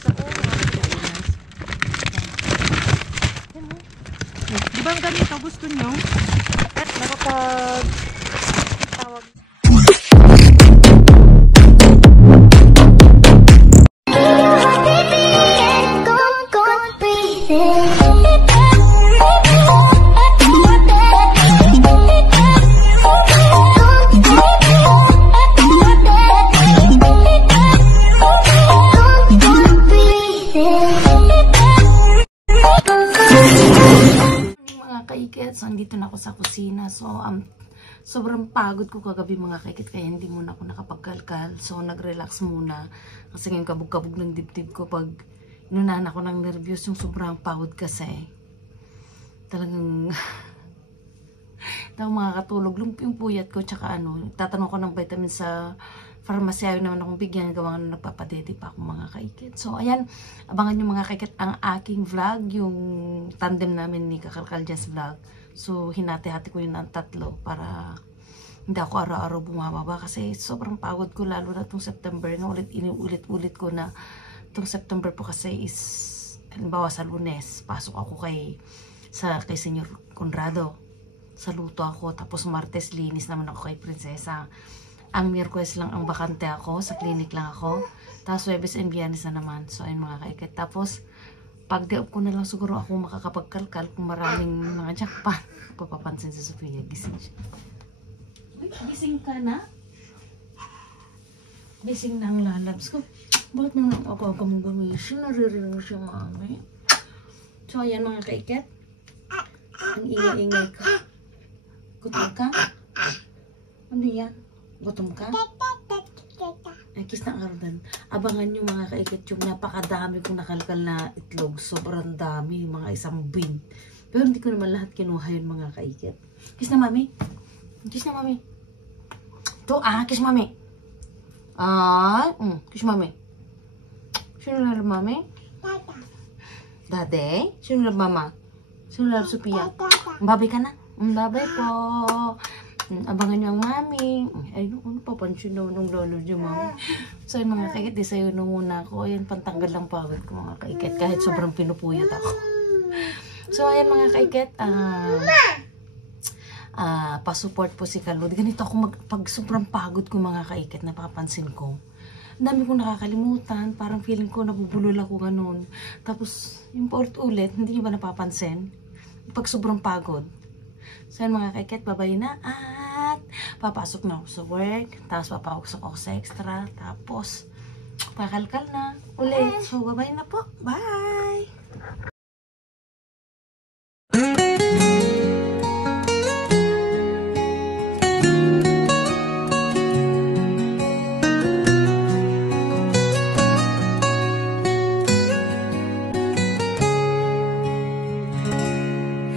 Di ba ang ganito gusto nyo? Nakapag tawag. So, andito na ako sa kusina. So, sobrang pagod ko kagabi mga kaikit. Kaya hindi muna ako nakapagkalkal. So, nag-relax muna. Kasi ngayon kabog-kabog ng dibdib ko pag inunahan ako ng nervyos. Yung sobrang pagod kasi. Talagang makakatulog. Yung puyat ko. Tsaka tatanong ko ng vitamin sa pharmacy. Ayaw naman akong bigyan. Gawa nga nagpapadede pa ako mga kaikit. So, ayan. Abangan nyo mga kaikit ang aking vlog. Yung tandem namin ni Kakalkal Jazz Vlog. So, hinati-hati ko yun ng 3 para hindi ako araw-araw bumababa kasi sobrang pagod ko lalo na itong September. No? Inuulit-ulit ko na itong September po kasi is halimbawa sa Lunes, pasok ako kay Senyor Conrado. Sa luto ako. Tapos Martes, linis naman ako kay Prinsesa. Ang Miyerkules lang ang bakante ako. Sa clinic lang ako. Tapos Huwebes and Biyernes na naman. So, ayun mga kaikit. Tapos, pag day-off ko na lang siguro ako makakapagkalkal kung maraming mga jackpot. Papapansin si Sofia, gising siya. Uy, gising ka na? Gising na ang lalabs ko. Bakit naman ako gumising? Naririnig siya mami. So, ayan mga kaiket. Ang ingay-ingay ko. Gutom ka? Ano yan? Gutom ka? Ay, kiss na karoon. Abangan nyo mga kaikit yung napakadami kong nakalkal na itlog. Sobrang dami, mga 1 bin. Pero hindi ko naman lahat kinuha yun mga kaikit. Kiss na mami. Kiss na mami. Ito kiss mami. Kiss mami. Sino lalo mami? Dada. Dade? Sino lalo mama? Sino lalo Sophia? Babay ka na? Babay po. Abangan niyo ang mami. Ay, ano pa, pansin daw nung lolo niyo, mami. So, yung mga kaikit, di sa'yo nung muna ako. Ayun, pantanggal lang pagod ko, mga kaikit. Kahit sobrang pinupuyat ako. So, ayan, mga kaikit. Pa-support po si Kalud. Ganito ako pag sobrang pagod ko, mga kaikit, napapansin ko. Ang dami kong nakakalimutan. Parang feeling ko, nabubulol ako ganun. Tapos, yung paulit-ulit, hindi niyo ba napapansin? Pag sobrang pagod. So, yan mga kaikit, babay na at papasok na ako sa work. Tapos, papasok ako sa extra. Tapos, pakalkal na ulit. So, babay na po. Bye!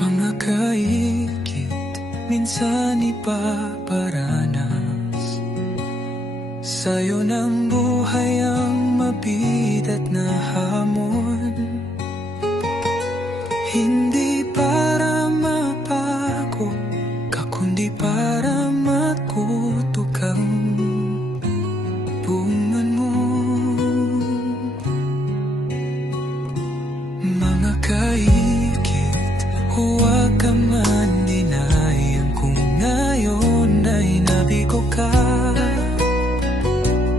Mga kaikit, minsan ipaparanas sa'yo ng buhay ang mabigat na hamon. Hindi para mapago ka, kundi para matuto kang bumangon. Mga kaikit, huwag ka man dinayan kung ngayon ay nabigo ka.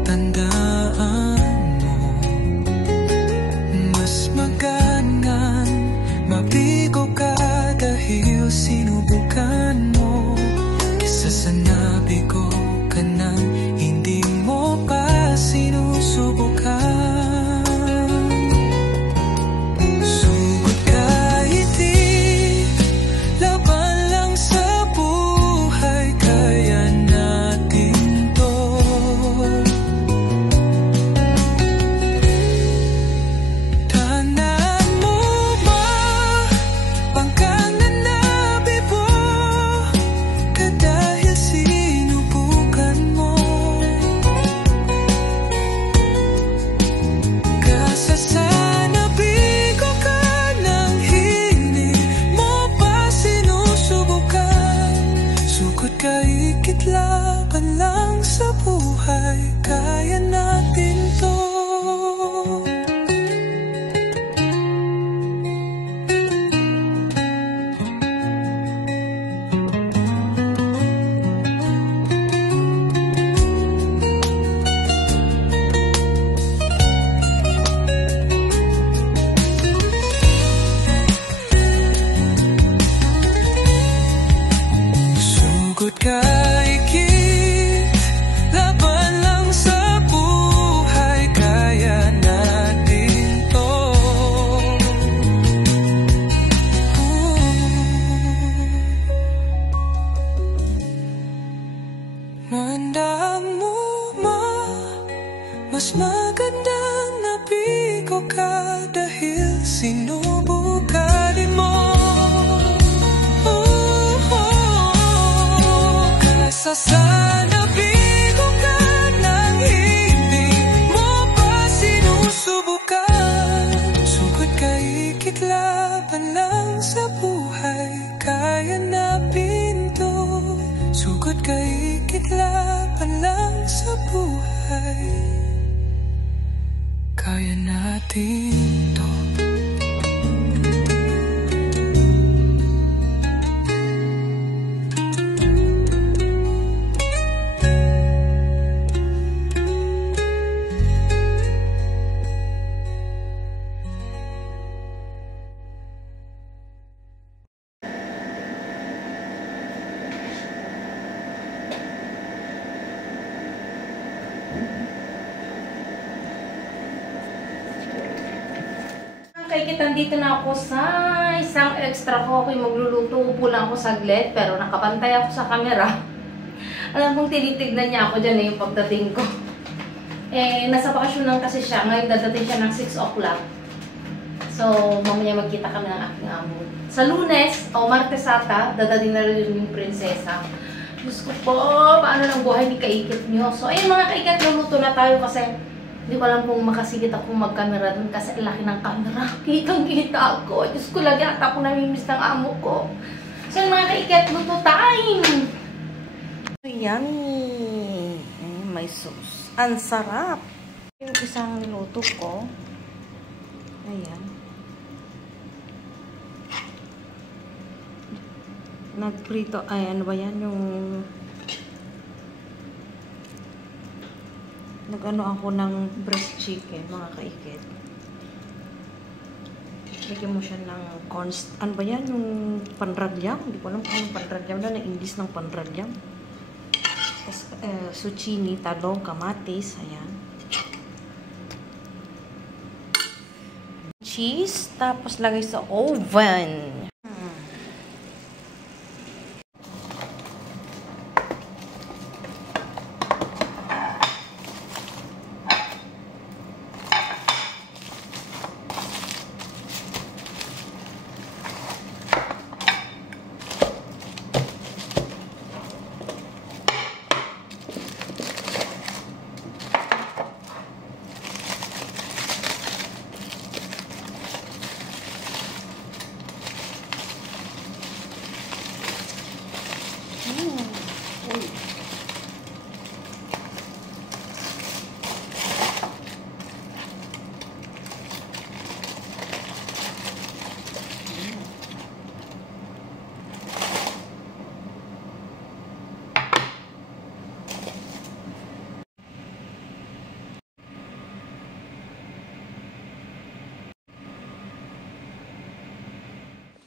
Tandaan mo, mas maganang mabigo ka dahil sinubukan mo, kesa sa nabigo ka nang hindi mo pa sinusubukan. Nabigo ka dahil sinubukan mo. Kaysa sana bigo ka nang hindi mo pa sinusubukan. Sugod kay kitlaban lang sa buhay, kaya na pinto. Sugod kay kitlaban lang sa buhay, kaya natin to. Kaikit, nandito na ako sa isang extra ko. Ako'y magluluto. Upo lang ako saglit, pero nakapantay ako sa camera. Alam kong tinitignan niya ako dyan yung pagdating ko. Nasa bakasyon lang kasi siya. Ngayon dadating siya ng 6 o'clock. So, mamaya magkita kami ng aking amo. Sa Lunes, o Martes ata, dadating na rin yung prinsesa. Diyos ko po, paano ng buhay ni Kaikit niyo? So, ayun mga Kaikit, luluto na tayo kasi hindi ko alam kung makasigit ako mag-camera dun kasi laki ng camera. Kitang-kita ako. Diyos ko, lagi ata ako namimiss ng amo ko. So, mga Kaikit, luto time! Yummy! May sauce. Ang sarap! Yung isang niluto ko. Ayan. Nagprito. Ay, ano ba yan? Yung nag-ano ako ng breast chicken, mga Kaikit. Lagyan mo siya ng ano ba yan? Yung panragyam. Hindi ko alam kung anong panragyam na English ng panragyam. Tapos, zucchini, talong, kamatis. Ayan. Cheese. Tapos, lagay sa oven.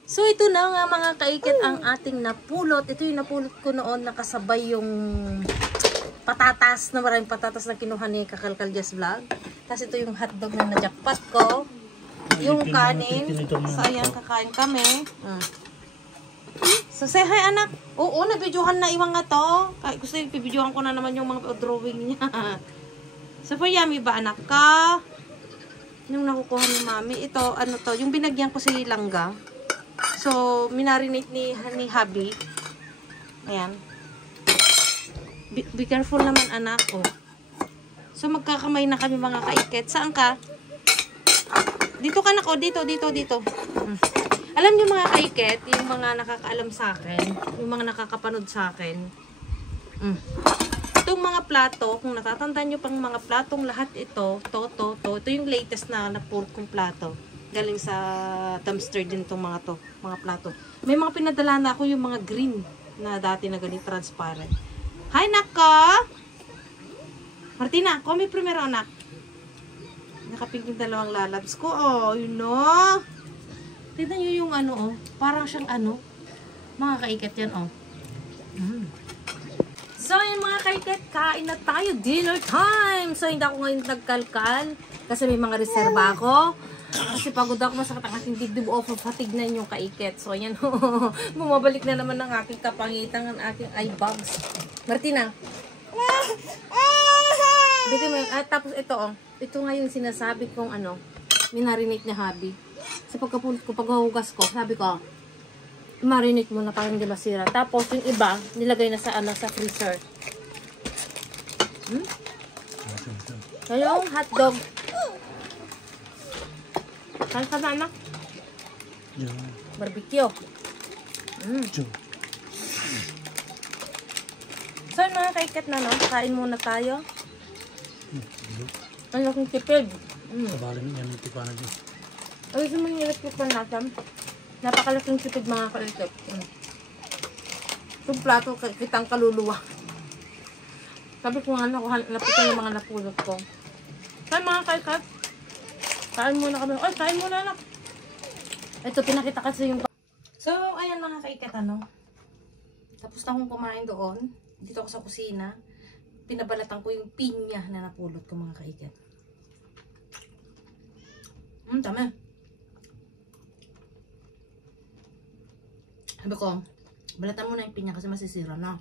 So, ito na nga mga Kaikit ang ating napulot. Ito yung napulot ko noon, nakasabay yung patatas, na maraming patatas na kinuha ni Kakalkal Jazz Vlog. Tapos ito yung hotdog na na-jackpot ko. Yung kanin. So, ayan, kakain kami. So, say hi, anak. Oo, nabidyohan na iwang nga to. Gusto yung pibidyohan ko na naman yung mga drawing niya. Super yummy ba, anak ka? Yung nakukuha ni mami. Ito, ano to, yung binagyan ko si Langga. So, minarinate ni Habi. Ayan. Be careful naman, anak. Oh. So, magkakamay na kami mga Kaikit. Saan ka? Dito ka, anak. Oh, dito. Alam niyo mga Kaikit, yung mga nakakaalam sa akin, yung mga nakakapanood sa akin, itong mga plato, kung natatandaan nyo pang mga platong lahat ito yung latest na napulot kong plato. Galing sa dumpster din itong mga plato. May mga pinadala na ako yung mga green na dati na ganito transparent. Hi, naka! Martina, come primero, anak. Nakapink yung dalawang lalabs ko. Oh, you know. Tignan nyo yung ano, oh. Parang siyang ano. Mga Kaikit yan, oh. So, yun mga Kaikit, kain na tayo. Dinner time! So, hindi ako ngayon nagkalkal. Kasi may mga reserva ako. Kasi pagod ako, masakit ang aking dibdib o fatignan yung Kaikit. So, yan, bumabalik na naman ng aking kapangitan, ang aking eye bags. Martina. Bitin mo yun. Tapos ito, oh. Ito nga yung sinasabi kong ano, Minarinate niya habi. Sa pagkapulit ko, paghuhugas ko, sabi ko, marinate muna para hindi masira. Tapos yung iba, nilagay na sa sa freezer. Yung hotdog. Saan ka na, anak? Barbecue. So, mga kaikat na, no? Kain muna tayo. Ang laking tipid. Kabali mo yan yung tipanan niyo. Ay, gusto mo yung electric pan natin? Napakalaking tipid, mga kaikat. Itong plato, kitang kaluluwa. Sabi ko nga, napitan yung mga napulot ko. Saan mga kaikat? Kain muna kami. Ay, kain muna, anak. Ito, pinakita kasi yung... So, ayan mga kaikat, ano? Tapos na akong kumain doon. Dito ako sa kusina. Pinabalatan ko yung pinya na napulot ko, mga kaikat. Tama. Sabi ko, balatan mo na yung pinya kasi masisira na.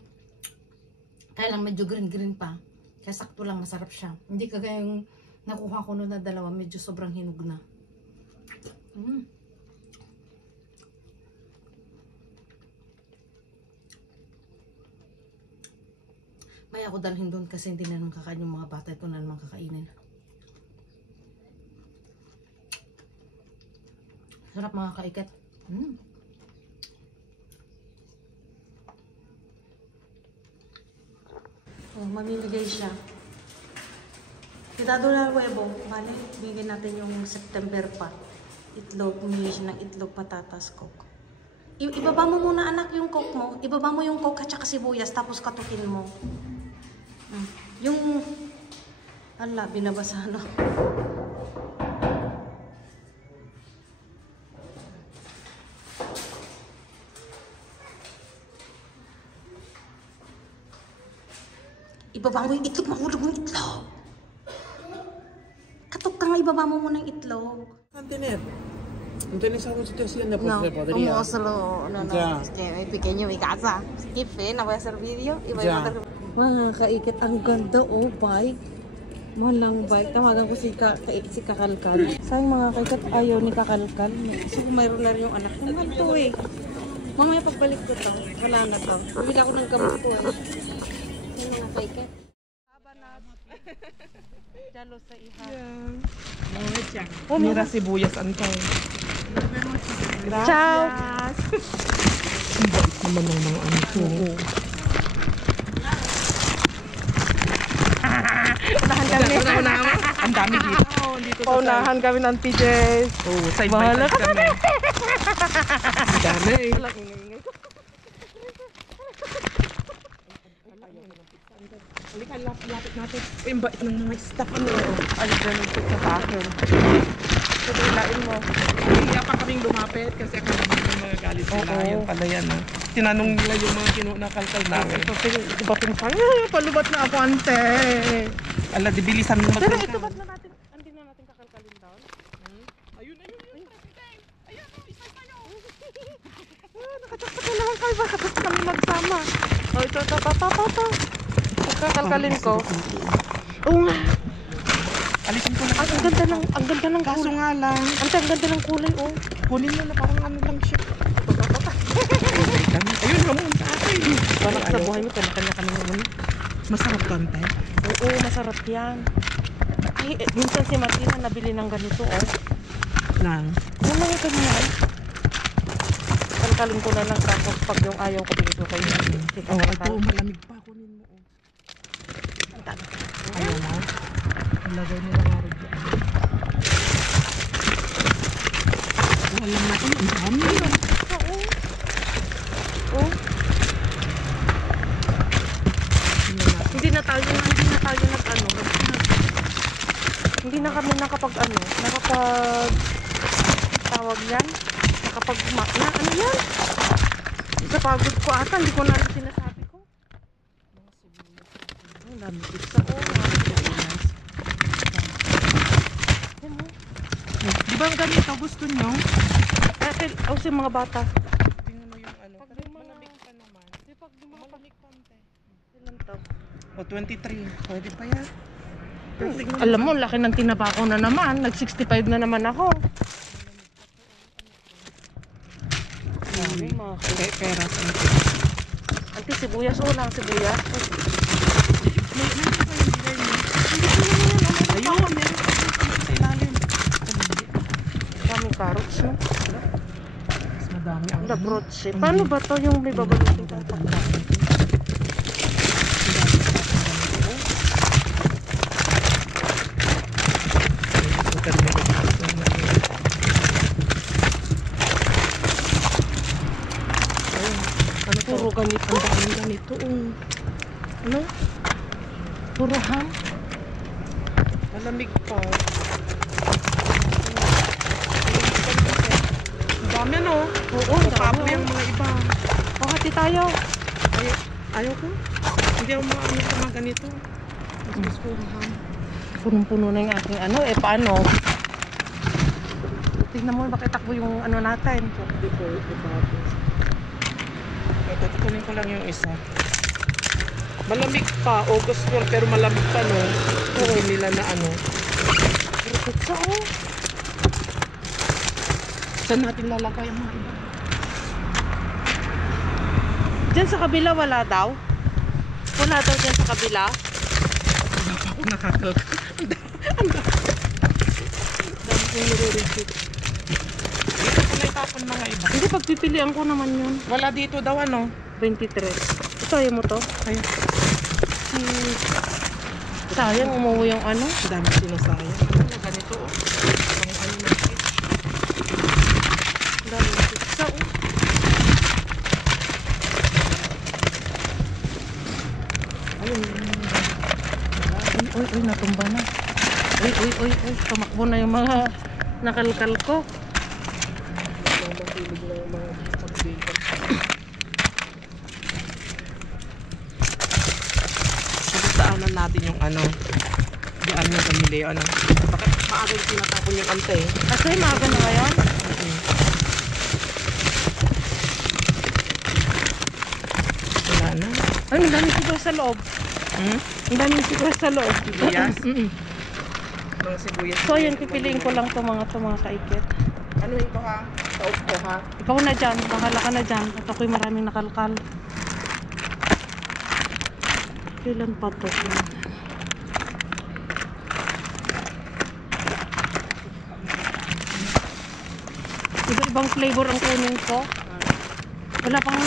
Kaya lang medyo green-green pa. Kaya sakto lang, masarap siya. Hindi kagaya yung nakuha ko noon na dalawa, medyo sobrang hinog na. May ako dalhin doon kasi hindi na naman kakain yung mga bata. Ito na naman kakainin. Sarap mga kaikat. Oh, mamimigay siya. Kitado na huevo. Bale, bigyan natin yung September pa. Itlog. Bumili siya ng itlog, patatas, coke. Ibaba mo muna, anak, yung coke mo. Ibaba mo yung coke at saka sibuyas, tapos katukin mo. Yung... Ala, binabasa, no? Ibaba mo yung itlog, mahulog mo yung itlog. Katok ka nga, ibaba mo muna yung itlog. Antener. No tenés algo situación de No, podría. como solo, no, Ya. es que hay pequeño mi casa. Qué pena, voy a hacer video y voy Ya. a mandar. Mga kaikit, ang ganda, oh, bike. Malang bike. Tawagan ko si Kakalkal. Sayang mga kaikit, ayaw ni Kakalkal. So, mayroon na rin yung anak. Naman to eh. Mamaya pagbalik ko to. Wala na to. Bumili ako ng gamot ko eh. Yung mga kaikit. Jalo sa iha. Mira sibuyas antay. Ciao! Ang bait naman ng mga ano ko. Unahan kami. Ang dami dito. Paunahan kami ng TJs. Oh, side by side kami. Ang dami. Halika, lapit natin. Yung bait ng mga staff ano. Ano ganun po sa akin. Sabihin mo. Hiya pa kaming lumapit kasi akala namin mga galit sila. Yan pala yan. Tinanong nila yung mga kinunakalkal namin. Diba pinsan? Palubat na ako, ante. Ala, dibilisan mo magkalkal. Pero ito ba't na natin, hindi na natin kakalkalin down? Ayun. Ayun, isa kayo. Nakatakot na naman kayo. Bakit kami magsama? O, ito. Kakalkalin ko. Oo nga. Alisin ko lang. Ang ganda ng kulay. Kaso nga lang. Ang ganda ng kulay, oh. Kunin mo na parang ano lang siya. Ayun, naman sa akin. Parang sa buhay mo, kanya kami naman. Masarap to, ante? Oo, masarap yan. Ay, minsan si Martina nabili ng ganito, oh. Nang? Yung mga ganyan. Kalkalin ko na lang tapos pag yung ayaw ko dito kayo. Oo, ito, malamig pa. Kunin mo, oh. Ayaw mo? Lagay mo lang ako dyan. Walang natin. Ang dami. Oo. Hindi na tayo hindi na kami tawag yan. Ano yan? Kapagod ko ata. Hindi ko na rin sinasabi ko. Ang dami pizza. Di ba ganito gusto nyo? Si mga bata. Tingnan mo yung ano. Pag malamig pa naman. Pag malamig konti. Ilan to? O 23. Pwede pa yan. Alam mo, laki ng tinapa ko na naman. Nag-65 na naman ako. Dami mga pera. Ante, sibuyas. Lang sibuyas. Ayun, meron sa ilalim. Daming carrots, no? Mas madami ang brotse. Paano ba to yung may babalutin kang pagkain? Puro ganito, ang daming ganito. Ano? Puro ham. Malamig pa. Ang dami, no? Oo, ang dami. Yung mga iba. Pakati tayo. Ayaw ko. Hindi ako maano sa mga ganito. Mas puro ham. Punong-puno na yung aking ano. Paano? Tingnan mo, bakit takbo yung ano natin. Ito, tutunin ko lang yung isa. Malamig pa, August 12, pero malamig pa, no? Oo, nila na ano. Pero pizza, oh. Saan natin lalagay ang mga iba? Diyan sa kabila, wala daw? Wala daw diyan sa kabila? Wala pa ako nakakalk. Ang dami kong nire-receipt. Dito ko na itapon mga iba. Hindi, pagpipilian ko naman yun. Wala dito daw, ano? 23. Ito, ayaw mo to? Ayaw. Sayang, umuwi yung ano. Dami sinasayang. Ano, ganito, oh. Ang ano na fish. Dami na pizza, oh. Ayun. Uy, natumba na. Uy. Tumakbo na yung mga nakalkal ko. Mahilig na yung mga pag-bacon. Daanan natin yung ano. Diyan yung pamili. Ano. Bakit maaga yung tinatapon yung ante? Kasi maaga na ngayon? Wala na. Ay, ang daming sibuyas sa loob. Ang daming sibuyas sa loob. Sibuyas? Mga sibuyas. So, yun, pipiliin ko lang itong mga kaikit. Ano ito ha? Taob ko ha? Ikaw na dyan. Bahala ka na dyan. At ako'y maraming nakalkal. Kailan pa to? Iba-ibang flavor ang kunin ko. Wala pang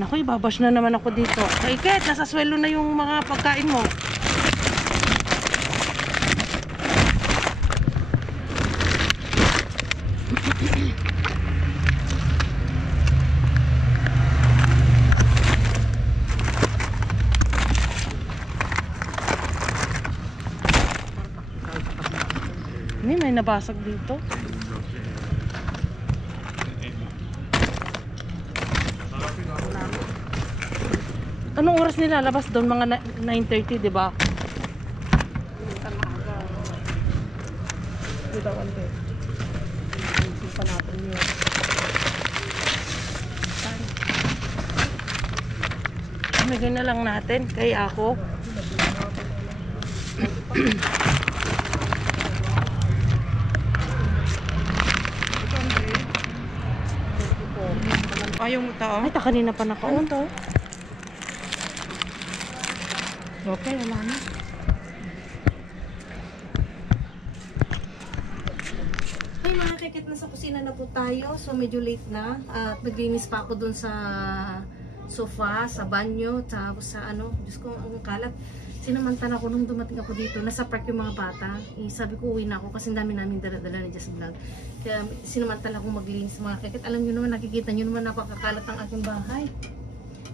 Naku, ibabash na naman ako dito. Kaiket, nasa swelo na yung mga pagkain mo. May nabasag dito. Anong oras nilalabas doon? Mga 9:30, di ba? Dito konti. Isipan natin yun. Amigay na lang natin kay ako. Ayaw mo tao? Ay, kanina pa nakaon to. Okay, wala na. Ay, mga kikit, nasa kusina na po tayo. So, medyo late na. At naglinis pa ako dun sa sofa, sa banyo, tapos sa ano. Diyos ko, ang kalat. Sinamantala ko nung dumating ako dito. Nasa park yung mga bata. Sabi ko, uwi na ako kasi dami namin dala-dala ni Just Vlog. Kaya sinamantala akong maglinis, mga kikit. Alam nyo naman, nakikita nyo naman napakakalat ang aking bahay.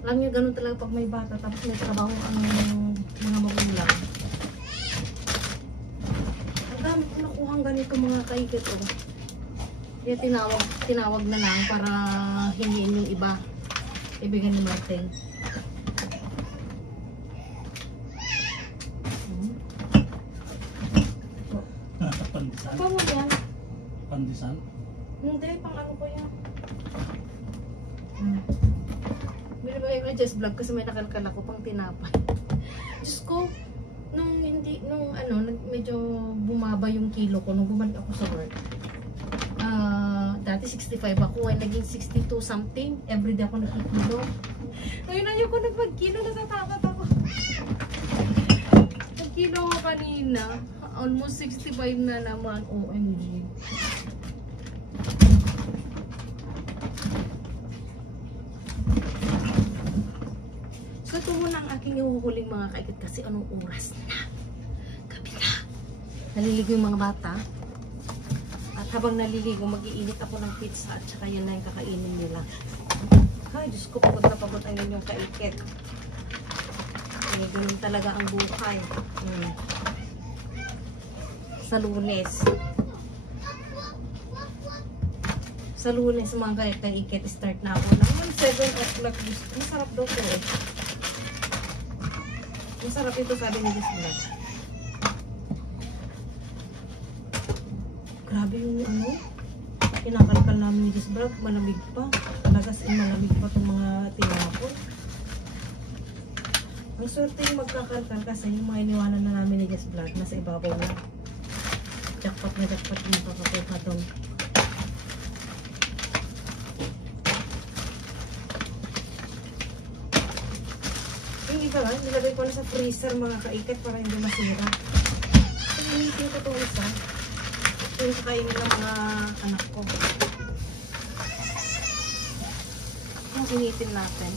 Alam nyo, ganun talaga pag may bata. Tapos may trabaho ang mga magulang. Ang dami ko nakuhang ganito mga kaikit. Oh. Kaya tinawag na lang para hingin yung iba. Ibigay ni Martin. Pandisan? Paano yan? Pandisan? Hindi, pang ano po yan? Binibigay ko na Just Vlog kasi may nakalkal ako pang tinapay. Diyos ko, nung medyo bumaba yung kilo ko, nung bumalik ako sa work. Dati 65 ako, ay naging 62 something. Everyday ako nakikilo. Ngayon ayoko nagpag-kilo, natatakot ako. Nag-kilo ako kanina. Almost 65 na naman. OMG. So ito muna ang aking ihuhuling mga kaikit kasi anong oras na. Gabi na. Naliligo yung mga bata. At habang naliligo, mag-iinit ako ng pizza at saka yun na yung kakainin nila. Ay, Diyos ko, pagod na pagod ang inyong kaikit. Eh, ganun talaga ang buhay. Sa Lunes. Sa Lunes, mga kaikit, start na ako ng 7 o'clock. Masarap daw ko eh. Masarap ito, sabi ni Disney. Grabe yung kinakalkal namin ni Disney. Malamig pa. Talagas malamig pa itong mga tinapon. Ang swerte yung magkakalkal kasi yung mga iniwanan na namin ni Just Vlog nasa ibabaw na. Jackpot na jackpot yung makakuha doon. Yung iba lang, nilagay ko na sa freezer mga kaikat para hindi masira. Initin ko itong isa. Yung kainin ng mga anak ko. Ang initin natin.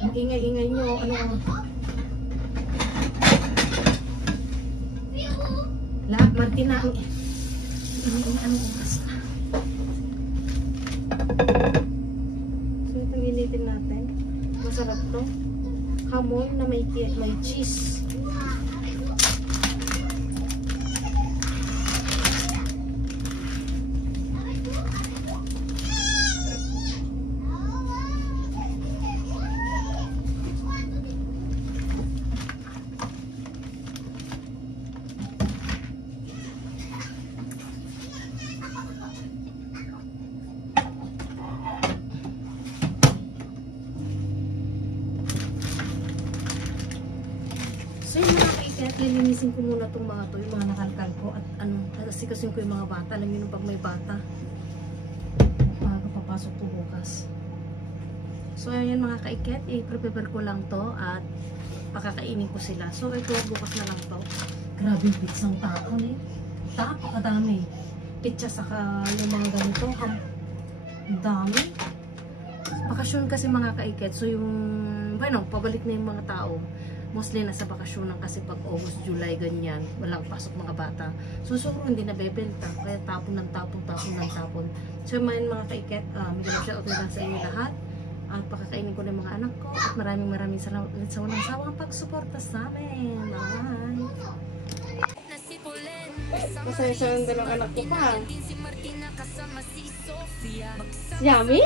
Ang ingay-ingay nyo, lahat Martina, anong oras na? So itong initin natin. Masarap to. Hamon na may cheese. So yung mga kaikat, lilinisin ko muna itong mga to, yung mga nakalkal ko at kasikasin ko yung mga bata. Alam nyo nung pag may bata, papasok to bukas. So ayan mga kaikat, i-prepare ko lang to at pakakainin ko sila. So ito, bukas na lang to. Grabe yung pizzang taon eh. Kadami. Pizza saka yung mga ganito. Ang dami. Bakasyon kasi mga kaikat. So yung, pabalik na yung mga tao. Mostly nasa bakasyonan kasi pag August, July, ganyan, walang pasok mga bata. So, hindi nabebenta. Kaya tapon ng tapon. So, mga kaiket, may shout out na lang sa inyo lahat. At pakakainin ko ng mga anak ko. At maraming salamat ulit sa walang sawang pagsuporta sa amin. Bye! Masaya-saya ang dalawang anak ko pa. Yummy?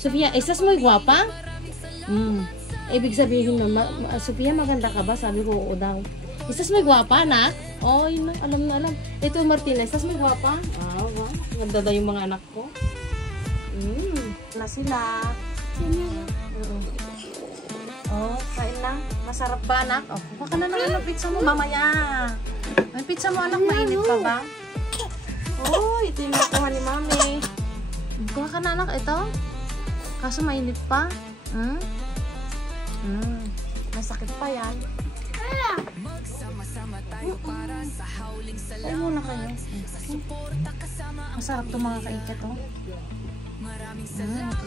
Sophia, isas mo'y guwapa? Ibig sabihin naman, Sophia, maganda ka ba? Sabi ko, oo daw. Isas may gwapa, anak? Oh, yun na, alam. Ito, Martina, isas may gwapa? Wow. Ganda daw yung mga anak ko. Na sila. Oh, kain na. Masarap ba, anak? Oh, baka na naman ang pizza mo, mamaya. May pizza mo, anak, mainit pa ba? Oh, ito yung nakuha ni mami. Kuha ka na, anak, ito. Kaso mainit pa. Masakit pa yan. Ay muna kayo. Masarap to mga kaiket, oh.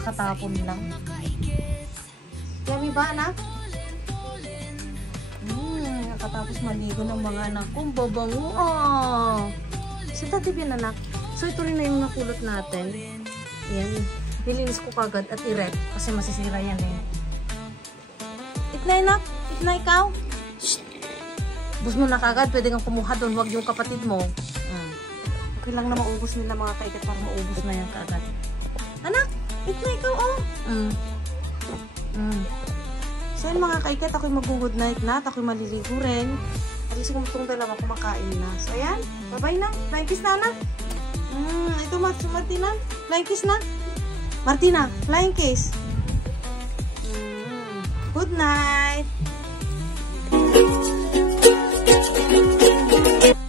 Kakatapon lang. Yummy ba, anak? Nakatapos maligo ng mga anak kong babango. Oh. Si tatibin, anak. So ito rin na yung nakulot natin. Yan. Nilinis ko kagad at i-rep kasi masisira yan eh. Itnay na? Itnay ikaw? Shhh! Bus mo na kagad, pwede kang kumuha doon, huwag yung kapatid mo. Okay lang na maubos nila mga kaikat para maubos na yan kagad. Anak! Itnay ikaw, oh! So yun mga kaikat, ako'y mag-good night na at ako'y maliligo rin. At least kung itong dalawa kumakain na. So, ayan. Bye-bye na. Flying kiss na, anak. Ito, Martina. Flying kiss na. Martina, flying kiss. Good night.